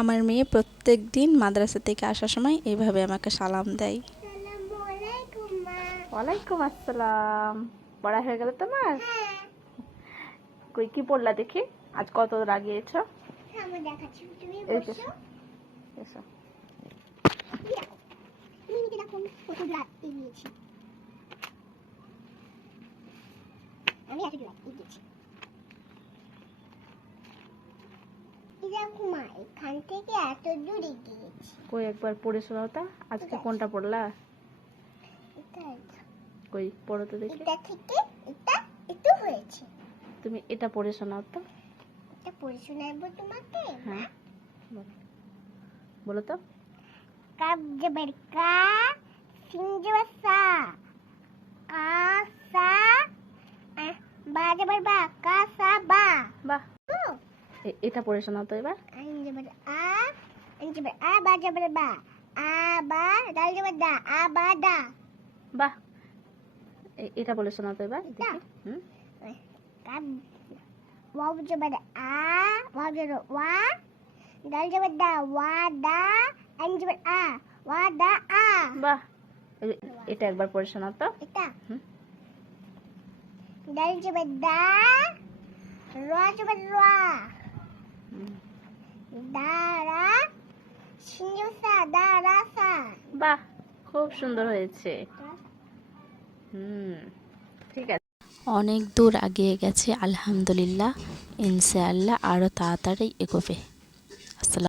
আমার মেয়ে প্রত্যেক দিন মাদ্রাসা থেকে আসার সময় এইভাবে আমাকে সালাম দেয়। ওয়ালাইকুম আসসালাম। পড়া হয়ে গেল তোমার? কই কি পড়লা দেখি? আজ কত লাগিয়েছো? এসো। আমি এখান থেকে এত দূরে গিয়েছি। কই একবার পড়ে শোনাও তা। আজকে কোনটা পড়লা? কই পড়ো তো দেখি। এটা থেকে এটা একটু হয়েছে। তুমি এটা পড়ে শোনাও তো। এটা পড়ে শোনাবো তোমাকে? হ্যাঁ বলো তো। কাব জবর কা, সিন জবর সা, কা সা, বা জবর বা, কা সা বা। বাহ, এটা পড়ে শোনাও তো এবার। আইন জবর আ, আইন জবর আ, বা জবর বা, আ বা, দাল জবর দা, আ বা দা। বাহ, এটা বলে শোনাও তো এবার দেখি। কাব ওয়াও জবর আ, ওয়াও জবর ওয়া, দাল জবর দা, ওয়া দা, আইন জবর আ, ওয়া দা আ। বাহ, এটা একবার পড়ে শোনাও তো। এটা দাল জবর দা, রা জবর রা, দারা, সিনজসা দারাসা। বাহ, খুব সুন্দর হয়েছে। ঠিক আছে। অনেক দূর এগিয়ে গেছে আলহামদুলিল্লাহ। ইনশাআল্লাহ আরও তাড়াতাড়ি এগোবে। আসসালাম।